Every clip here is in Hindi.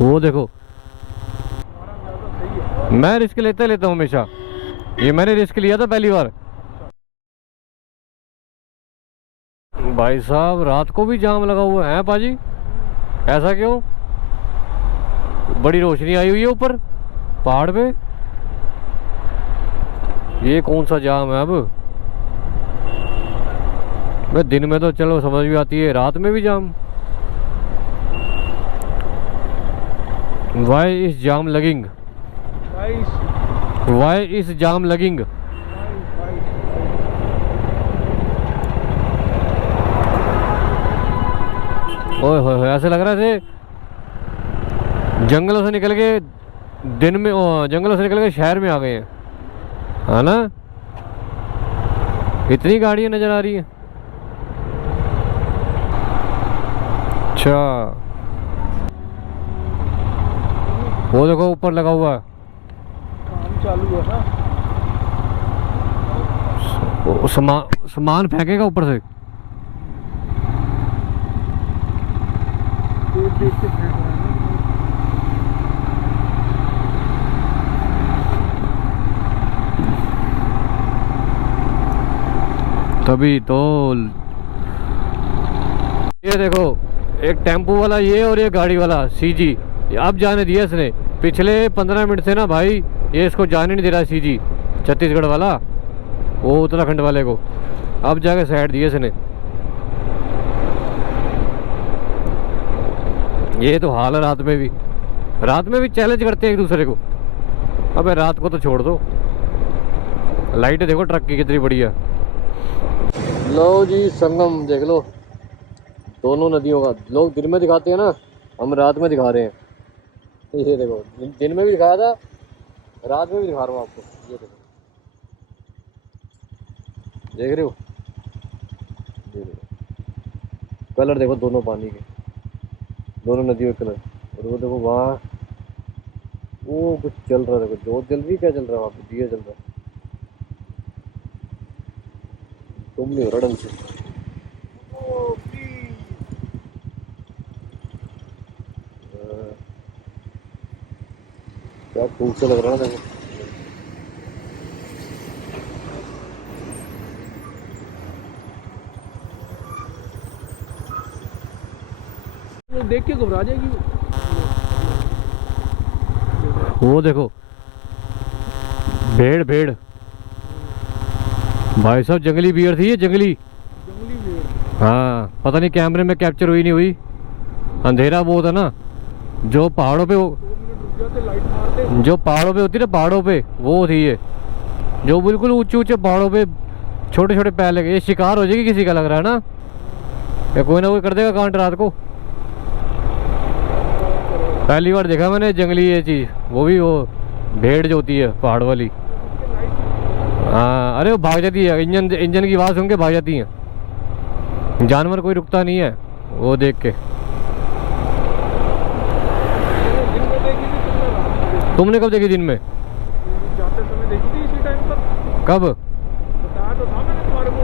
वो देखो, मैं रिस्क लेता हूँ हमेशा। ये मैंने रिस्क लिया था पहली बार। भाई साहब रात को भी जाम लगा हुआ है पाजी, ऐसा क्यों? बड़ी रोशनी आई हुई है ऊपर पहाड़ पे, ये कौन सा जाम है अब? भाई दिन में तो चलो समझ भी आती है, रात में भी जाम। वाई इस जाम लगिंग, वाई इस जाम लगिंग। ओए होए, ऐसे लग रहा है जैसे जंगलों से निकल के दिन में, जंगलों से निकल के शहर में आ गए हैं, है ना? इतनी गाड़ियां नजर आ रही हैं। अच्छा, वो देखो ऊपर लगा हुआ है, काम चालू है ना। सामान फेंकेगा ऊपर से। देख देख के फेंक रहा है। तभी तो ये देखो, एक टेम्पो वाला ये और ये गाड़ी वाला सीजी, अब जाने दिया इसने। पिछले 15 मिनट से ना भाई ये इसको जाने नहीं दे रहा सीजी, छत्तीसगढ़ वाला, वो उत्तराखंड वाले को। अब जाके साइड दिए इसने। ये तो हाल है, रात में भी चैलेंज करते हैं एक दूसरे को। अबे रात को तो छोड़ दो, लाइट देखो ट्रक की कितनी बढ़िया। लो जी संगम देख लो दोनों नदियों का। लोग दिन में दिखाते हैं ना, हम रात में दिखा रहे हैं। ये देखो, दिन में भी दिखाया था, रात में भी दिखा रहा हूँ आपको। ये देखो, देख रहे हो? ये देखो कलर, देखो दोनों पानी के, दोनों नदियों के कलर। और वो देखो वहाँ, वो कुछ चल रहा है, देखो जोत जल रही, क्या चल रहा है वहाँ पे? दिया जल रहा है। तुम नहीं हो रहा ढंग से। क्या खूब से लग रहा है ना देखो। वो देख के घबरा जाएगी वो देखो भेड़ भेड़, भाई साहब जंगली बियर थी ये, जंगली। जंगली भेड़। हाँ पता नहीं कैमरे में कैप्चर हुई नहीं हुई, अंधेरा वो था ना, जो पहाड़ों पे 2 मिनट रुक जाते, लाइट मारते। जो पहाड़ों पे होती है ना, पहाड़ों पे वो थी ये, जो बिल्कुल ऊंचे ऊंचे पहाड़ों पे छोटे छोटे पैर लगे। ये शिकार हो जाएगी किसी का, लग रहा है ना, या कोई ना कोई कर देगा कांड रात को। पहली बार देखा मैंने जंगली ये चीज, वो भी वो भेड़ जो होती है पहाड़ वाली। हाँ अरे वो भाग जाती है, इंजन की आवाज़ सुन के भाग जाती हैं। जानवर कोई रुकता नहीं है वो देख के। दिन में देखी थी तुमने, रात में देखी? तुमने कब देखी दिन में? जाते समय देखी थी इसी टाइम पर। कब? बताया तो था मैंने तुम्हारे को,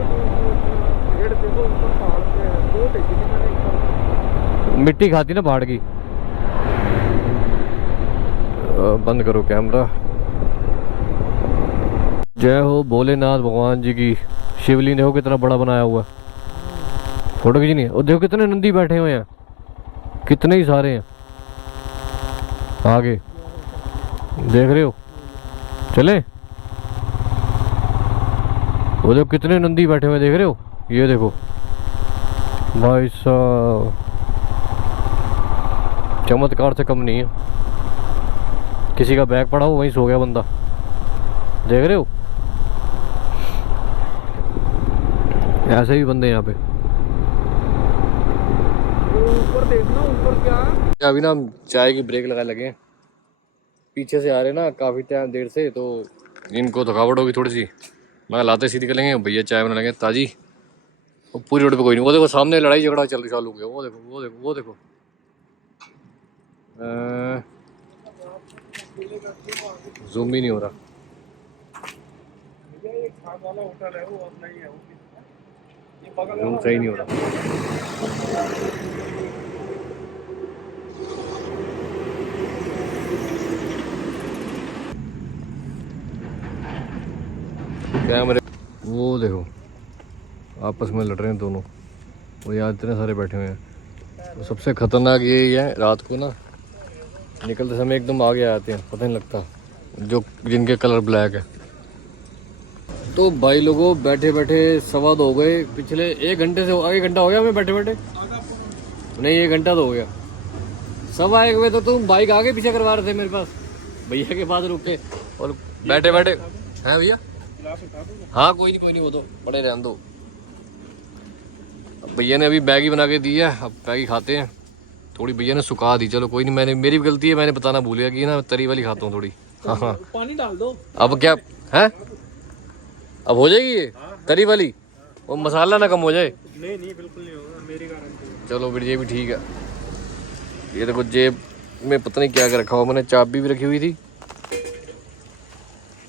भेड़ देखो ऊपर पहाड़ पे है, वो देखी थी मैंने एक बार। मिट्टी खाती ना पहाड़ की। बंद करो कैमरा। जय हो भोलेनाथ भगवान जी की। शिवलिंग देखो कितना बड़ा बनाया हुआ है, फोटो खींचनी है। और देखो कितने नंदी बैठे हुए हैं, कितने ही सारे हैं आगे, देख रहे हो? चले, वो देखो कितने नंदी बैठे हुए, देख रहे हो? ये देखो भाई साहब, चमत्कार से कम नहीं है। किसी का बैग पड़ा हो वहीं सो गया बंदा, देख रहे हो? ऐसे भी बंदे यहाँ पे। ऊपर देखना, ऊपर क्या है। अभी ना हम चाय की ब्रेक लगाए लगे हैं, पीछे से आ रहे ना काफ़ी टाइम देर से, तो इनको थकावट होगी थोड़ी सी। मैं लाते सीधी निकलेंगे, भैया चाय बना लेंगे ताज़ी। वो पूरी रोड पे कोई नहीं, वो देखो सामने लड़ाई झगड़ा चालू हो गया, वो देखो वो देखो वो देखो। जूम ही नहीं हो रहा। ये खास वाला होटल है, वो अब नहीं है, ये बगल जूम वाला सही नहीं हो रहा। कैमरे वो देखो आपस में लड़ रहे हैं दोनों, वो यहाँ इतने सारे बैठे हुए हैं। तो सबसे खतरनाक यही है, रात को ना निकलते समय एकदम आगे आते हैं, पता नहीं लगता, जो जिनके कलर ब्लैक है। तो भाई लोगों बैठे बैठे 2:15 हो गए, पिछले 1 घंटे से आगे घंटा हो गया हमें बैठे बैठे, नहीं 1 घंटा तो हो गया। 1:15 बजे तो तुम बाइक आगे पीछे करवा रहे थे मेरे पास, भैया के पास रुक के, और बैठे बैठे हैं भैया। हाँ कोई नहीं वो तो बड़े रहने दो। अब भैया ने अभी मैगी बना के दी है, अब मैगी खाते हैं। थोड़ी भैया ने सुखा दी, चलो कोई नहीं, मैंने मेरी भी गलती है, मैंने बताना भूल गया कि ना तरी वाली खाता हूँ थोड़ी। हाँ हाँ पानी डाल दो। अब क्या है, अब हो जाएगी ये तरी वाली, और मसाला ना कम हो जाए। नहीं बिल्कुल नहीं होगा, मेरी गारंटी। चलो फिर ये भी ठीक है। ये देखो जेब में पता नहीं क्या कर रखा हुआ मैंने, चाबी भी रखी हुई थी।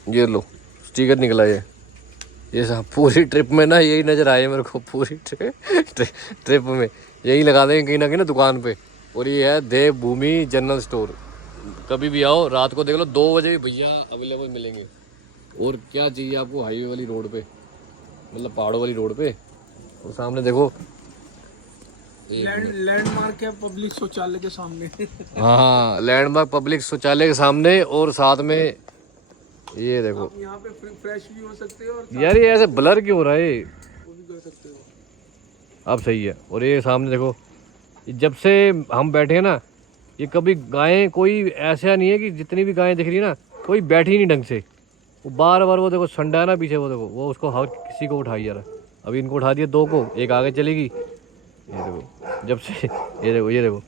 ये लो स्टिकर निकला ये सब पूरी ट्रिप में ना यही नजर आए मेरे को, पूरी ट्रिप में यही लगा देंगे कहीं ना कहीं ना दुकान पे। और ये है देवभूमि जनरल स्टोर, कभी भी आओ रात को देख लो 2 बजे भैया अवेलेबल मिलेंगे। और क्या चाहिए आपको हाईवे वाली रोड पे, मतलब पहाड़ों वाली रोड पे। और सामने देखो लैंडमार्क है पब्लिक शौचालय के सामने। हाँ लैंडमार्क पब्लिक शौचालय के सामने, और साथ में ये देखो यहाँ पे फ्रेश भी हो सकते हो और यार ये ऐसे ब्लर क्यों हो रहा है, वो भी कर सकते हो। अब सही है। और ये सामने देखो, जब से हम बैठे हैं ना, ये कभी गायें कोई ऐसा नहीं है कि जितनी भी गायें दिख रही है ना, कोई बैठी नहीं ढंग से। वो बार बार वो देखो संडा है ना पीछे, वो देखो वो उसको हर किसी को उठाई जा रहा है। अभी इनको उठा दिया 2 को, एक आगे चलेगी। ये देखो जब से ये देखो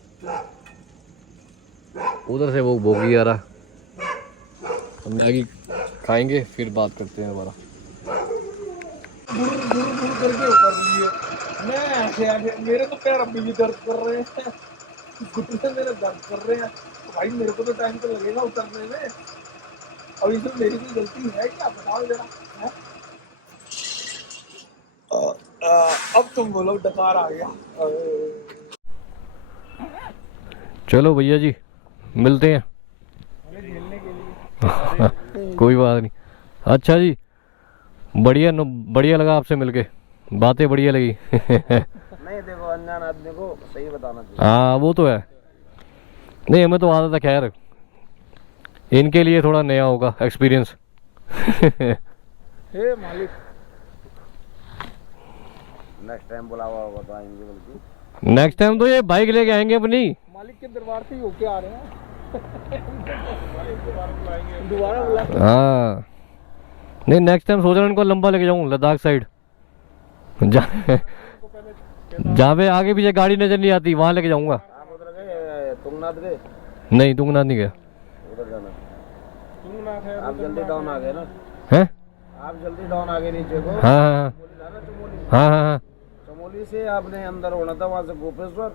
उधर से वो भोगी आ रहा। हम मैगी खाएंगे फिर बात करते हैं दोबारा। गुर करके उतर लिए मैं ऐसे मेरे तो पैर अभी भी दर्द कर रहे हैं, घुटने मेरे दर्द कर रहे हैं। भाई मेरे को तो टाइम तो लगेगा उतरने में, अब इसमें मेरी कोई गलती है क्या, बताओ जरा। अब तुम बोलो डकार आ गया। चलो भैया जी मिलते हैं। झेलने के लिए कोई बात नहीं। अच्छा जी बढ़िया लगा आपसे मिलके, बातें बढ़िया लगी। नहीं देखो अनजान आदमी को सही बताना चाहिए। हाँ वो तो है, नहीं हमें तो आदत है, खैर इनके लिए थोड़ा नया होगा एक्सपीरियंस। हे मालिक नेक्स्ट टाइम बुलावा होगा तो आएंगे, बल्कि नेक्स्ट टाइम तो ये बाइक लेके आएंगे अपनी, मालिक के दरबार से ही होके आ रहे हैं। दोबारा बुलाएंगे। हाँ नहीं नेक्स्ट टाइम सोच रहा हूँ इनको लंबा लेके जाऊँ लद्दाख साइड, जहाँ पे आगे पीछे गाड़ी नजर नहीं आती वहाँ लेके जाऊँगा। आप उधर गए तुंगनाथ गए? नहीं तुंगनाथ नहीं गया। उधर जाना तुंगनाथ है आप जल्दी डाउन आ गए ना, हैं? आप जल्दी डाउन आ गए नीचे को। हाँ हाँ हाँ हाँ हाँ चमोली से आपने अंदर होना था, वहाँ से गोपेश्वर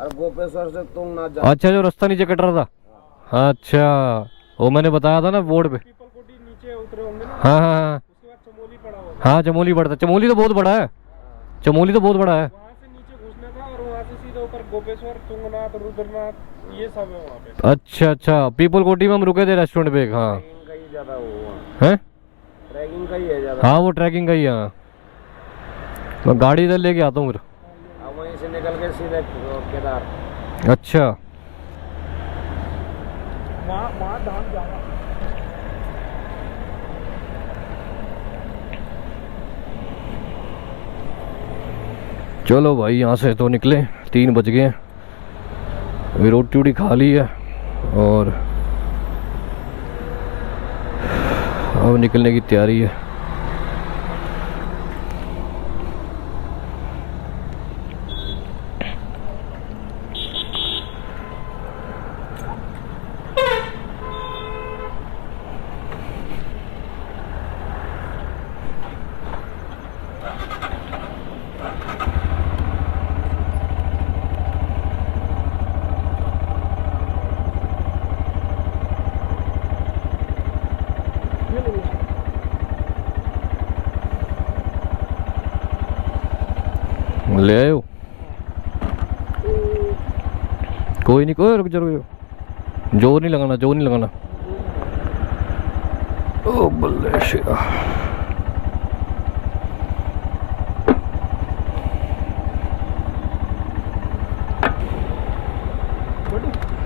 और गोपेश्वर से तुंगनाथ जाना। अच्छा जो रास्ता नीचे कट रहा था, अच्छा वो मैंने बताया था ना बोर्ड पे। नीचे उतरे होंगे ना, हाँ हाँ हाँ उसके बाद चमोली पड़ा हुआ, हाँ चमोली पड़ता, चमोली तो बहुत बड़ा है, चमोली तो बहुत बड़ा है। वहाँ से नीचे घुसना था और वहाँ से सीधा ऊपर गोपेश्वर तुंगनाथ रुद्रनाथ ये सब है वहाँ पे। अच्छा पीपल कोटी में हम रुके थे रेस्टोरेंट पे। हाँ ट्रैकिंग का ही ज्यादा वो है, ट्रैकिंग का ही है ज्यादा। हाँ वो ट्रैकिंग का ही है। हाँ मैं गाड़ी इधर लेके आता हूँ फिर। अब वहीं से निकल के सीधे केदार। अच्छा वहाँ धाम जाना। चलो भाई यहाँ से तो निकले, 3 बज गए, अभी रोटी वोटी खा ली है और अब निकलने की तैयारी है। ले आए हो? कोई नहीं, कोई रुक जाओ, जोर नहीं लगाना, जोर नहीं लगाना। ओ बल्ले शिरा।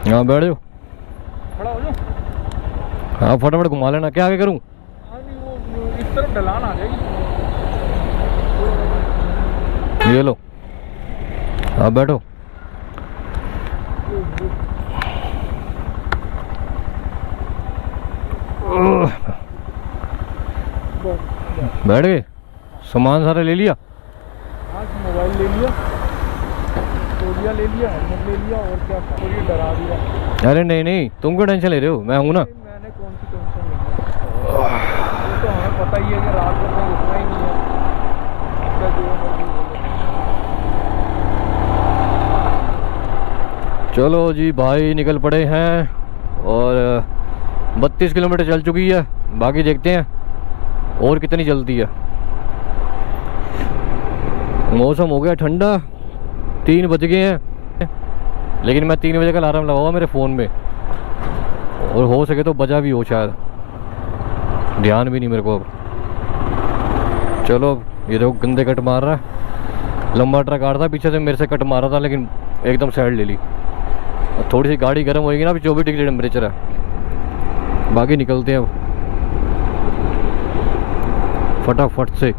हाँ बैठ जाओ। खड़ा हो जाओ। हाँ फटाफट घुमा लेना। क्या आगे करूँ? नहीं वो इस तरफ ढलान आ जाएगी। ये लो। हाँ बैठो। बैठ गए? सामान सारा ले लिया? हाँ मोबाइल ले लिया, तौलिया ले लिया, हेलमेट ले लिया और क्या था, और ये डरा दिया। अरे नहीं नहीं, तुम क्यों टेंशन ले रहे हो? मैं हूँ ना। मैंने कौन सी टेंशन ली है, वो तो हमें पता ही है कि रात को कहीं रुकना ही नहीं है। क्या जो मर्जी बोलो। चलो जी भाई निकल पड़े हैं और 32 किलोमीटर चल चुकी है। बाकी देखते हैं और कितनी चलती है। मौसम हो गया ठंडा, 3 बज गए हैं, लेकिन मैं 3 बजे का अलार्म लगा हुआ मेरे फ़ोन में, और हो सके तो बजा भी हो शायद, ध्यान भी नहीं मेरे को अब। चलो ये देखो गंदे कट मार रहा है। लंबा ट्रक आ रहा था पीछे से, मेरे से कट मार रहा था, लेकिन एकदम साइड ले ली। थोड़ी सी गाड़ी गर्म होगी ना, अभी 24 डिग्री टेम्परेचर है। बाकी निकलते हैं अब फटाफट से।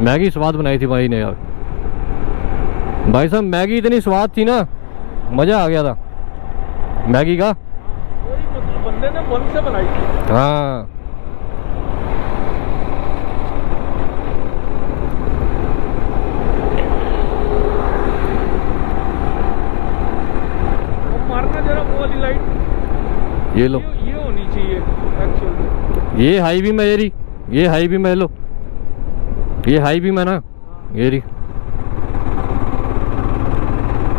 मैगी स्वाद बनाई थी भाई ने यार। भाई साहब मैगी इतनी स्वाद थी ना, मज़ा आ गया था मैगी का। वही मतलब बंदे ने मन से बनाई थी। हाँ वो मारना जरा वो वाली लाइट, ये लो। ये होनी चाहिए एक्चुअल में। ये हाई बीम है, ये रही। ये हाई बीम है, लो। ये हाई बीम है ना, ये रही।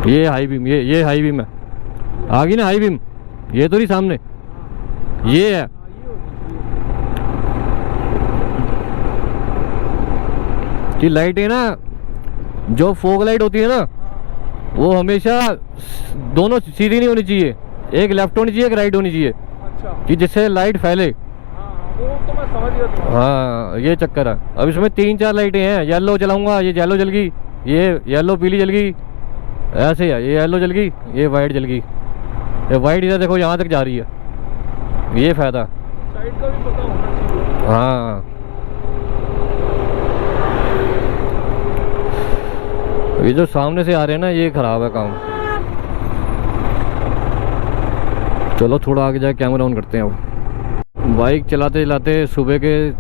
ये हाई बीम, ये हाई बीम है। आ गई ना हाई बीम, ये तो नहीं सामने, ये है। कि लाइट है ना, जो फोग लाइट होती है ना, वो हमेशा दोनों सीधी नहीं होनी चाहिए, एक लेफ्ट होनी चाहिए, एक राइट होनी चाहिए, अच्छा कि जिससे लाइट फैले। वो तो मैं समझ गया तुम्हारा। हाँ ये चक्कर है। अब इसमें 3-4 लाइटें हैं। येलो चलाऊंगा, ये येलो जल गई, ये येलो पीली जल गई, ऐसे है। ये येलो जल गई, ये वाइट जल गई। ये वाइट इधर देखो यहाँ तक जा रही है, ये फायदा। साइड का भी पता होना चाहिए। हाँ ये जो सामने से आ रहे हैं ना, ये खराब है काम। चलो थोड़ा आगे जाके कैमरा ऑन करते हैं। अब बाइक चलाते चलाते सुबह के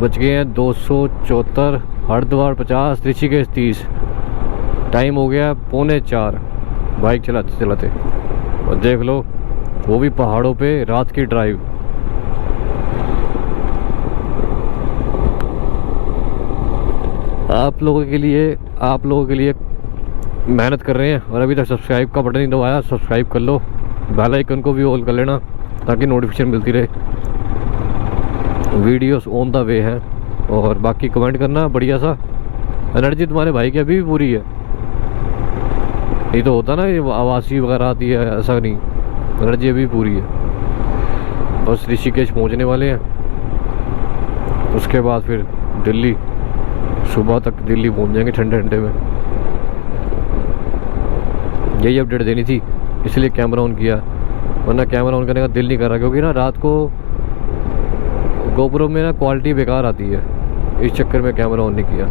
बज गए हैं 274, हरिद्वार 50, ऋषिकेश 30। टाइम हो गया 3:45 बाइक चलाते चलाते। और देख लो वो भी पहाड़ों पे रात की ड्राइव। आप लोगों के लिए मेहनत कर रहे हैं, और अभी तक सब्सक्राइब का बटन नहीं दबाया, सब्सक्राइब कर लो। बेल आइकन को भी ऑल कर लेना ताकि नोटिफिकेशन मिलती रहे। वीडियोस ऑन द वे है। और बाकी कमेंट करना बढ़िया सा। एनर्जी तुम्हारे भाई की अभी भी पूरी है। नहीं तो होता ना ये आवासी वगैरह आती है, ऐसा नहीं, एनर्जी अभी पूरी है। बस ऋषिकेश पहुंचने वाले हैं, उसके बाद फिर दिल्ली, सुबह तक दिल्ली पहुंच जाएंगे ठंडे ठंडे में। यही अपडेट देनी थी, इसलिए कैमरा ऑन किया, वरना कैमरा ऑन करने का दिल नहीं कर रहा, क्योंकि ना रात को गोप्रो में ना क्वालिटी बेकार आती है, इस चक्कर में कैमरा ऑन नहीं किया।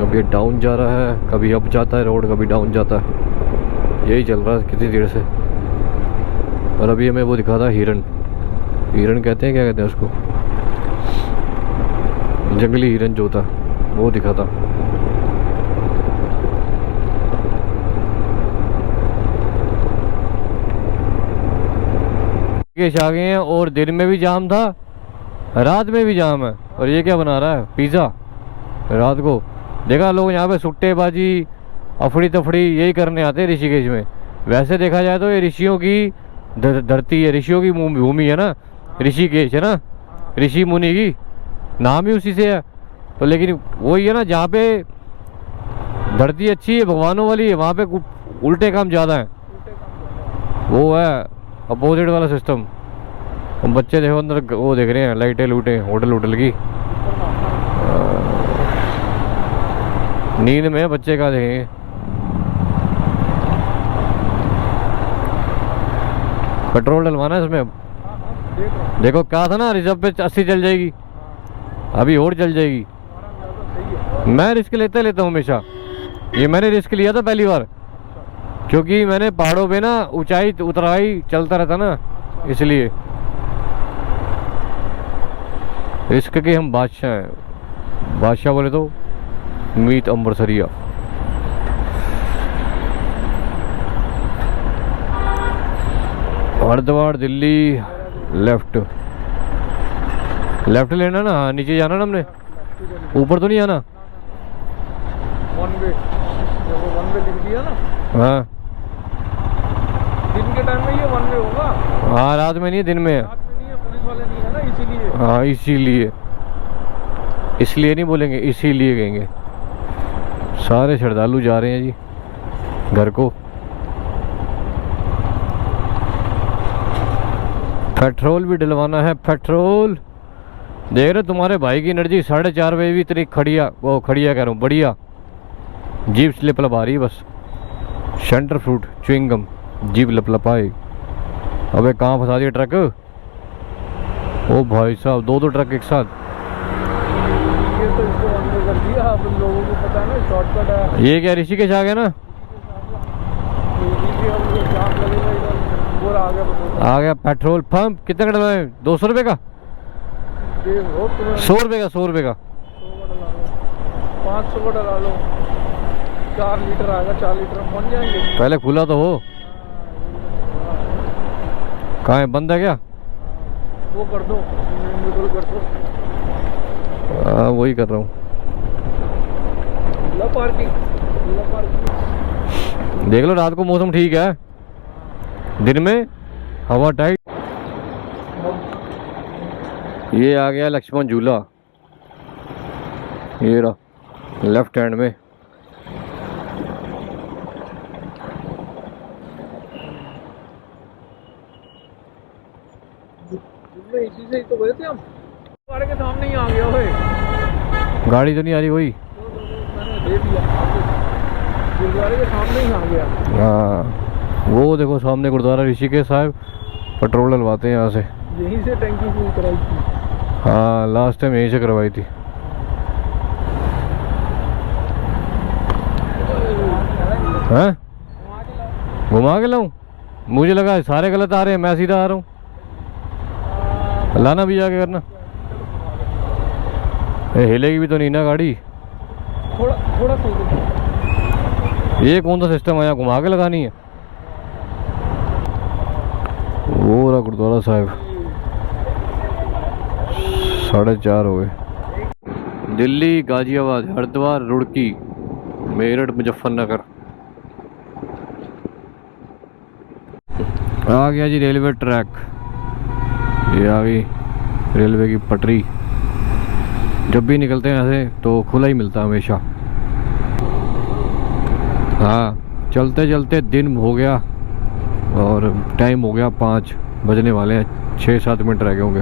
अब ये डाउन जा रहा है, कभी अप जाता है रोड, कभी डाउन जाता है, यही चल रहा है कितनी देर से। और अभी हमें वो दिखा था हिरन कहते हैं, क्या कहते हैं उसको, जंगली हिरन जो था वो दिखा था। आ गए हैं, और दिन में भी जाम था, रात में भी जाम है। और ये क्या बना रहा है, पिज़्ज़ा। रात को देखा लोग यहाँ पे सुट्टेबाजी, अफड़ी तफड़ी यही करने आते हैं ऋषिकेश में। वैसे देखा जाए तो ये ऋषियों की धरती है, ऋषियों की भूमि है ना, ऋषिकेश है ना, ऋषि मुनि की, नाम ही उसी से है। तो लेकिन वही है ना, जहाँ पे धरती अच्छी है, भगवानों वाली है, वहाँ पे उल्टे काम ज़्यादा है। वो है अपोजिट वाला सिस्टम। हम बच्चे देखो अंदर वो देख रहे हैं, लाइटें लूटें होटल की। नींद में बच्चे का देखेंगे। पेट्रोल डलवाना है इसमें अब। हाँ हाँ देख रहा हूँ। देखो क्या था ना, रिजर्व पे 80 चल जाएगी, अभी और चल जाएगी। तुम्हारा अंदाजा सही है। मैं रिस्क लेता हूँ हमेशा, ये मैंने रिस्क लिया था पहली बार, क्योंकि मैंने पहाड़ों पे ना ऊंचाई उतराई चलता रहता ना, इसलिए रिस्क के हम बादशाह हैं। बादशाह बोले तो मीत अमृतसरिया। हरिद्वार दिल्ली लेफ्ट, लेफ्ट लेना ना। हाँ, नीचे जाना ना हमने, ऊपर तो नहीं आना। वन वे, देखो वन वे लिख दिया ना। हाँ दिन के टाइम में ये वन वे होगा, हाँ, रात में नहीं, दिन में है। रात में नहीं है, पुलिस वाले नहीं है ना, इसीलिए। हाँ इसीलिए, इसलिए नहीं बोलेंगे, इसीलिए कहेंगे। सारे श्रद्धालु जा रहे हैं जी घर को। पेट्रोल भी डलवाना है, पेट्रोल। देख रहे तुम्हारे भाई की एनर्जी 4:30 बजे भी इतनी खड़िया, वो खड़िया कह रहा हूँ, बढ़िया जीप स्लिप लपा रही है बस। सेंटर फ्रूट च्युइंगम, जीप लपलपाए। अबे कहाँ फंसा दिया ट्रक? ओ भाई साहब, दो ट्रक एक साथ। ये तो इसको वन वे कर दिया। अब लोगों को पता है ना शॉर्टकट है। ये क्या ऋषिकेश आ गया ना? इसीलिए अब ये जाम लगेगा इधर। पूरा आ गया पेट्रोल। आ गया पेट्रोल पंप। कितने का डलवाए? 200 रुपये का? देखो तुम्हें 100 रुपये का? 100 रुपये का? 100 का डला लो, 500 का डला लो, 4 लीटर आएगा, 4 लीटर में पहुंच जाएंगे। पहले खुला तो हो। कहाँ है, बंद है क्या? वो कर दो, निकल कर दो। हाँ वही कर रहा हूँ। पार्किंग। देख लो, रात को मौसम ठीक है, दिन में हवा टाइट। ये आ गया लक्ष्मण झूला, ये रहा लेफ्ट हैंड में। इसी से ही तो गए थे हम। गाड़ी के सामने ही आ गया भाई। गाड़ी तो नहीं आ रही वही। मैंने दे दिया, गुरुद्वारे के सामने ही आ गया। हाँ वो देखो सामने गुरुद्वारा ऋषिकेश साहब, पेट्रोल डलवाते हैं यहाँ से। यहीं से टैंकी फुल कराई थी। हाँ लास्ट टाइम यहीं से करवाई थी। हैं? घुमा के लाऊं? मुझे लगा सारे गलत आ रहे हैं, मैं सीधा आ रहा हूँ। लाना भी जाके करना। हिलेगी भी तो नहीं ना गाड़ी। थोड़ा थोड़ा सा। ये कौन सा सिस्टम आया, घुमा के लगानी है? वो रहा गुरुद्वारा साहब। 4:30 हो गए। दिल्ली, गाजियाबाद, हरिद्वार, रुड़की, मेरठ, मुजफ्फरनगर। आ गया जी रेलवे ट्रैक। ये आ गई रेलवे की पटरी। जब भी निकलते हैं ऐसे तो खुला ही मिलता है हमेशा। हाँ चलते चलते दिन हो गया और टाइम हो गया 5 बजने वाले हैं। 6-7 मिनट रह गए होंगे।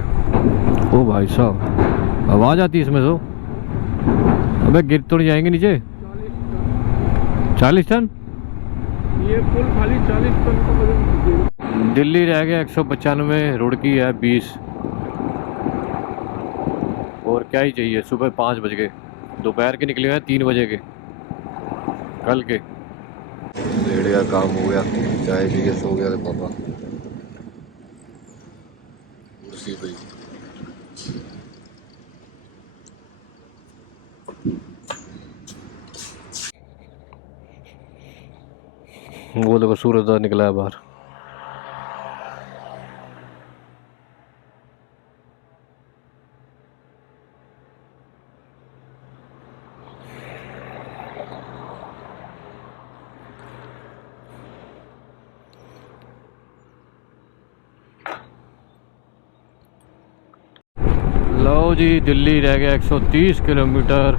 ओ भाई साहब, आवाज़ आती है इसमें तो। अबे गिर तो नहीं जाएंगे नीचे? 40 टन? ये पुल खाली 40 टन का वजन दीजिएगा। दिल्ली रह गया 195, रुड़की है 20। और क्या ही चाहिए। सुबह 5 बज गए, दोपहर के निकले हैं 3 बजे के कल के। रेड का काम हो गया, चाय पी के सो गया पापा कुर्सी पे। वो देखो सूरज निकला है बाहर। लो जी, दिल्ली रह गया 130 किलोमीटर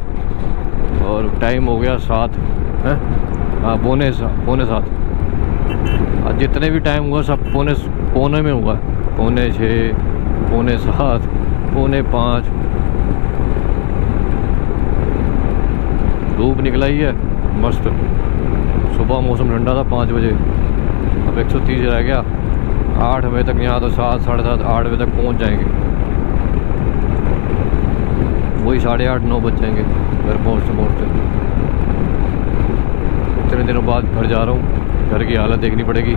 और टाइम हो गया 7 है। हाँ पौने 7। और जितने भी टाइम हुआ सब पौने में हुआ। पौने 6, पौने 7, पौने 5। धूप निकला ही है मस्त। सुबह मौसम ठंडा था 5 बजे। अब 130 रह गया। 8 बजे तक यहाँ तो 7, साढ़े 7, 8 बजे तक पहुँच जाएंगे। वही 8:30, 9 बज जाएंगे घर पहुँचते। इतने दिनों बाद घर जा रहा हूँ, घर की हालत देखनी पड़ेगी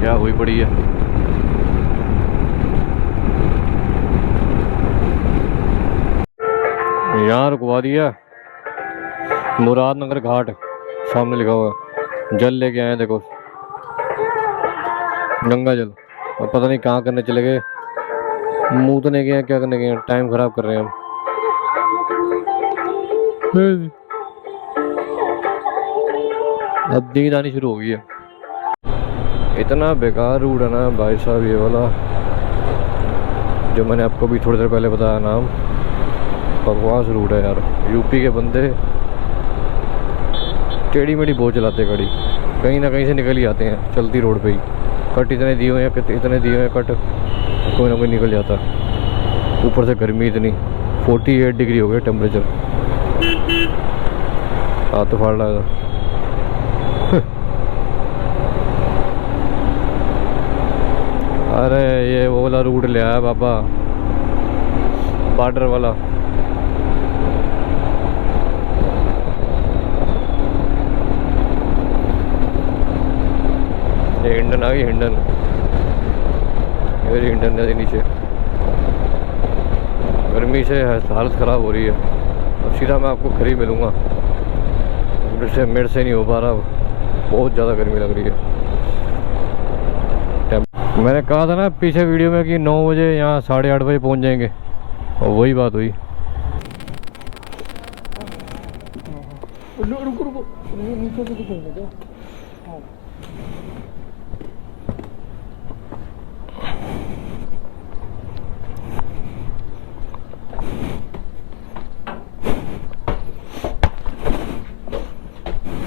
क्या हुई पड़ी है। यहाँ रुकवा दिया, मुरादनगर घाट सामने लिखा हुआ है। जल लेके आए देखो, गंगा जल। और पता नहीं कहाँ करने चले गए, मूतने गए हैं क्या करने गए हैं, टाइम खराब कर रहे हैं हम। अब नींद आनी शुरू हो गई है। इतना बेकार रूट है ना भाई साहब ये वाला, जो मैंने आपको भी थोड़ी देर पहले बताया नाम, बकवास रूट है यार। यूपी के बंदे टेढ़ी मेढ़ी बहुत चलाते गाड़ी, कहीं ना कहीं से निकल ही आते हैं चलती रोड पे ही। कट इतने दिए हुए हैं, इतने दिए हुए हैं कट, कोई ना कोई निकल जाता। ऊपर से गर्मी इतनी, 48 डिग्री हो गया टेम्परेचर। हाथ तो फाड़ लगा। अरे ये वो वाला रूट ले आया बाबा, बॉर्डर वाला। ये हिंडन आ गई, हिंडन, मेरी हिंडन है नीचे। गर्मी से हालत ख़राब हो रही है। अब सीधा मैं आपको घर ही मिलूँगा, मेरे से नहीं हो पा रहा, बहुत ज़्यादा गर्मी लग रही है। मैंने कहा था ना पीछे वीडियो में कि 9 बजे यहाँ 8:30 बजे पहुँच जाएंगे, और वही बात हुई। रुको नीचे से दिखेंगे क्या? हाँ